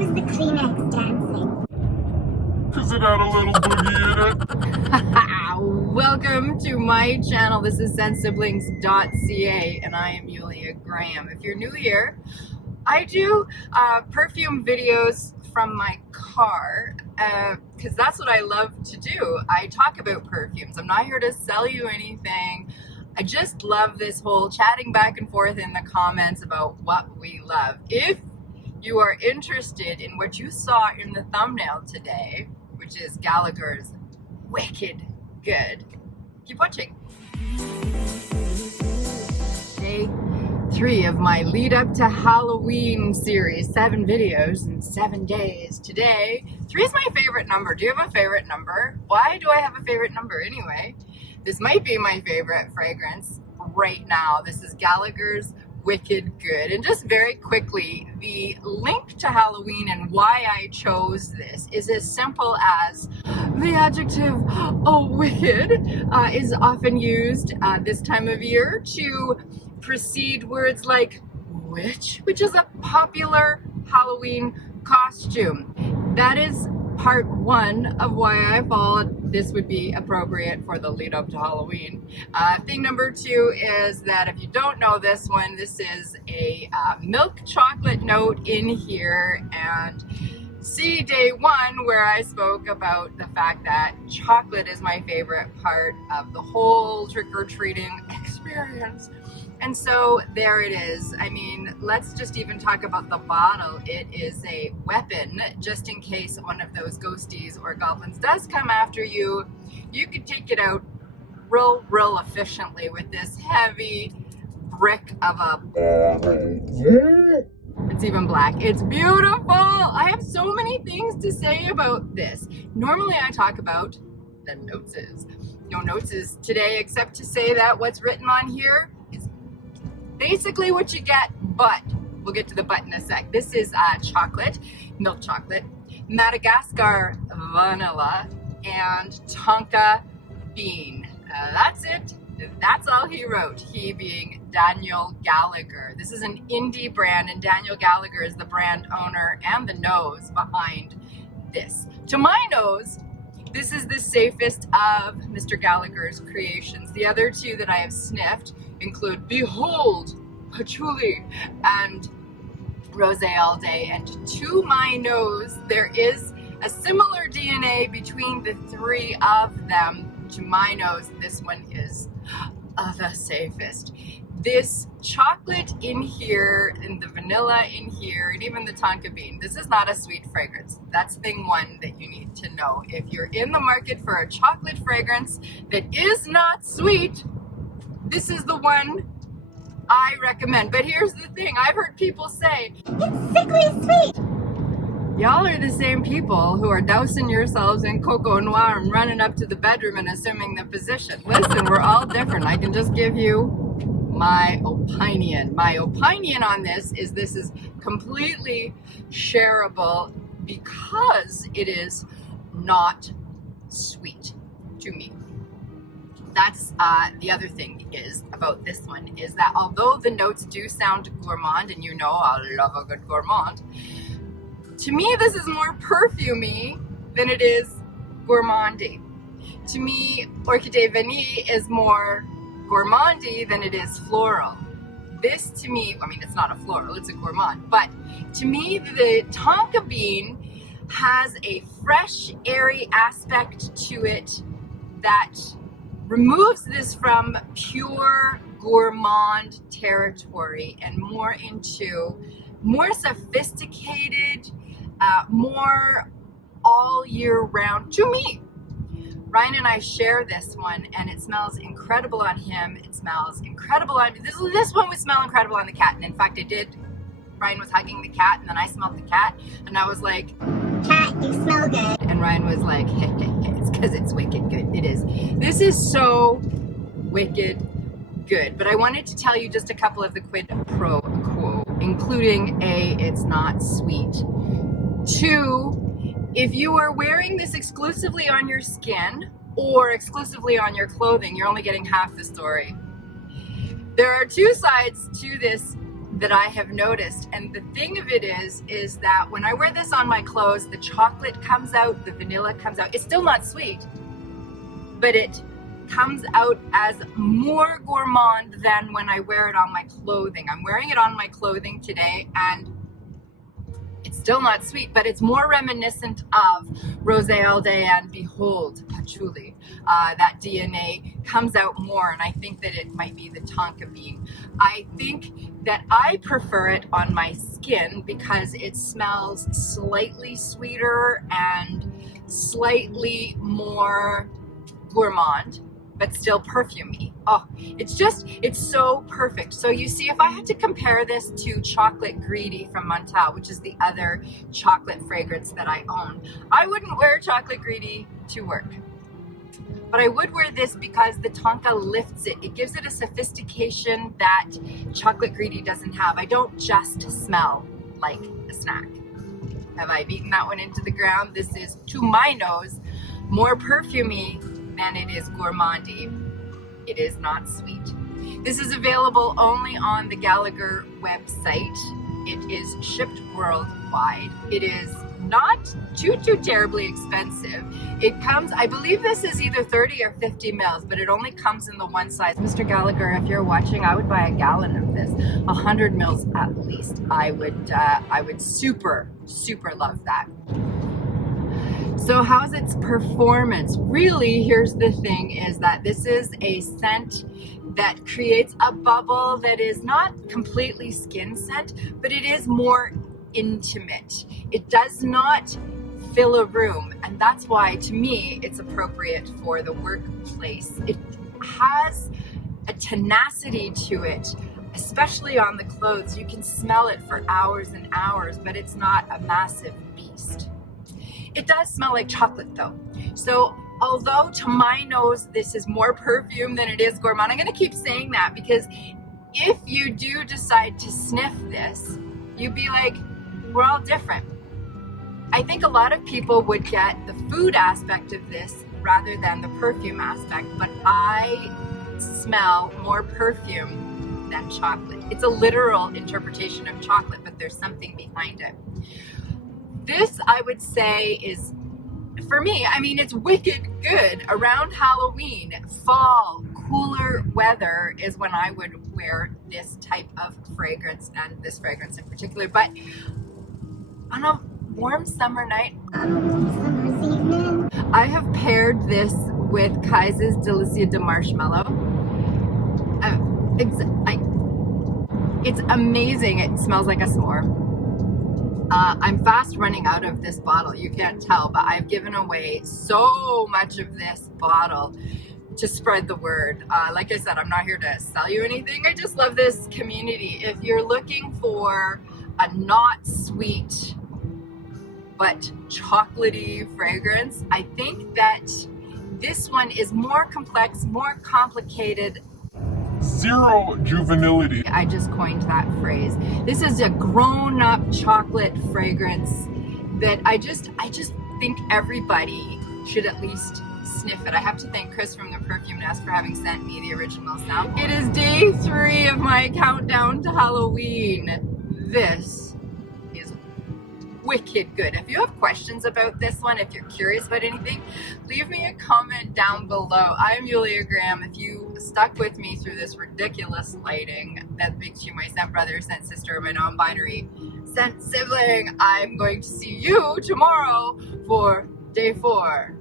is the Kleenex dancing? Because it had a little boogie in it. Welcome to my channel. This is sensiblings.ca and I am Yulia Graham. If you're new here, I do perfume videos from my car because that's what I love to do. I talk about perfumes. I'm not here to sell you anything. I just love this whole chatting back and forth in the comments about what we love. If you are interested in what you saw in the thumbnail today, which is Gallagher's Wicked Good, keep watching. Day 3 of my lead up to Halloween series, 7 videos in 7 days. Today, 3 is my favorite number. Do you have a favorite number? Why do I have a favorite number anyway? This might be my favorite fragrance right now. This is Gallagher's Wicked Good. And just very quickly, the link to Halloween and why I chose this is as simple as the adjective wicked is often used this time of year to precede words like witch, which is a popular Halloween costume. That is part 1 of why I thought this would be appropriate for the lead up to Halloween. Thing number 2 is that if you don't know this one, this is a milk chocolate note in here, and see day 1 where I spoke about the fact that chocolate is my favorite part of the whole trick-or-treating experience. And so there it is. I mean, let's just even talk about the bottle. It is a weapon, just in case one of those ghosties or goblins does come after you. You could take it out real efficiently with this heavy brick of a... It's even black. It's beautiful. I have so many things to say about this. Normally I talk about the notes. No notes today, except to say that what's written on here is basically what you get, but we'll get to the but in a sec. This is chocolate, milk chocolate, Madagascar vanilla, and Tonka bean. That's it. That's all he wrote, he being Daniel Gallagher. This is an indie brand, and Daniel Gallagher is the brand owner and the nose behind this. To my nose, this is the safest of Mr. Gallagher's creations. The other 2 that I have sniffed include Behold, Patchouli, and Rosé All Day. And to my nose, there is a similar DNA between the 3 of them. To my nose, this one is the safest. This chocolate in here, and the vanilla in here, and even the tonka bean, this is not a sweet fragrance. That's thing 1 that you need to know. If you're in the market for a chocolate fragrance that is not sweet, this is the one I recommend. But here's the thing, I've heard people say, It's sickly sweet! y'all are the same people who are dousing yourselves in cocoa noir and running up to the bedroom and assuming the position. Listen, we're all different. I can just give you my opinion. My opinion on this is completely shareable because it is not sweet to me. That's the other thing is about this one is that although the notes do sound gourmand, and you know I love a good gourmand, to me this is more perfumey than it is gourmandy. To me, Orchidée Vanille is more gourmandy than it is floral. This to me, I mean, it's not a floral, it's a gourmand, but to me the tonka bean has a fresh, airy aspect to it that removes this from pure gourmand territory and more into more sophisticated, more all year round to me. Ryan and I share this one, and it smells incredible on him. It smells incredible on me. This one would smell incredible on the cat, and in fact it did. Ryan was hugging the cat, and then I smelled the cat, and I was like, Cat, you smell good. and Ryan was like, hey, it's because it's wicked good. It is. This is so wicked good. But I wanted to tell you just a couple of the quid pro quo, including A, it's not sweet. 2, if you are wearing this exclusively on your skin or exclusively on your clothing, you're only getting half the story. There are 2 sides to this that I have noticed. And the thing of it is that when I wear this on my clothes, the chocolate comes out, the vanilla comes out. It's still not sweet, but it comes out as more gourmand than when I wear it on my clothing. I'm wearing it on my clothing today, and it's still not sweet, but it's more reminiscent of Rosé all day and Behold Patchouli. That DNA comes out more, and I think that it might be the tonka bean. I think that I prefer it on my skin because it smells slightly sweeter and slightly more gourmand, but still perfumey. Oh, it's so perfect. So you see, if I had to compare this to Chocolate Greedy from Montal, which is the other chocolate fragrance that I own, I wouldn't wear Chocolate Greedy to work. But I would wear this because the tonka lifts it. It gives it a sophistication that Chocolate Greedy doesn't have. I don't just smell like a snack. Have I beaten that one into the ground? This is, to my nose, more perfumey than it is gourmandy. It is not sweet. This is available only on the Gallahger website. It is shipped worldwide. It is not too terribly expensive. It comes, I believe this is either 30 or 50 mils, but it only comes in the one size. Mr. Gallagher, if you're watching, I would buy a gallon of this, 100 mils at least. I would super love that. So how's its performance? Really, here's the thing, is that this is a scent that creates a bubble that is not completely skin scent, but it is more intimate. It does not fill a room, and that's why, to me, it's appropriate for the workplace. It has a tenacity to it, especially on the clothes. You can smell it for hours and hours, but it's not a massive beast. It does smell like chocolate though. So although to my nose this is more perfume than it is gourmand, I'm gonna keep saying that because if you do decide to sniff this, you'd be like, we're all different. I think a lot of people would get the food aspect of this rather than the perfume aspect, but I smell more perfume than chocolate. It's a literal interpretation of chocolate, but there's something behind it. This, I would say, is, for me, I mean, it's wicked good. Around Halloween, fall, cooler weather is when I would wear this type of fragrance, and this fragrance in particular. But on a warm summer night, Summer's evening. I have paired this with Kaiser's Delicia de Marshmallow. It's amazing. It smells like a s'more. I'm fast running out of this bottle. You can't tell, but I've given away so much of this bottle to spread the word. Like I said, I'm not here to sell you anything. I just love this community. If you're looking for a not sweet but chocolatey fragrance, I think that this one is more complex, more complicated. Zero juvenility. I just coined that phrase. This is a grown-up chocolate fragrance that I just think everybody should at least sniff it. I have to thank Chris from the Perfume Nest for having sent me the original sample. It is day 3 of my countdown to Halloween. This is wicked good. If you have questions about this one, if you're curious about anything, leave me a comment down below. I am Julia Graham. If you stuck with me through this ridiculous lighting that makes you my scent brother, scent sister, my non-binary scent sibling, I'm going to see you tomorrow for day 4.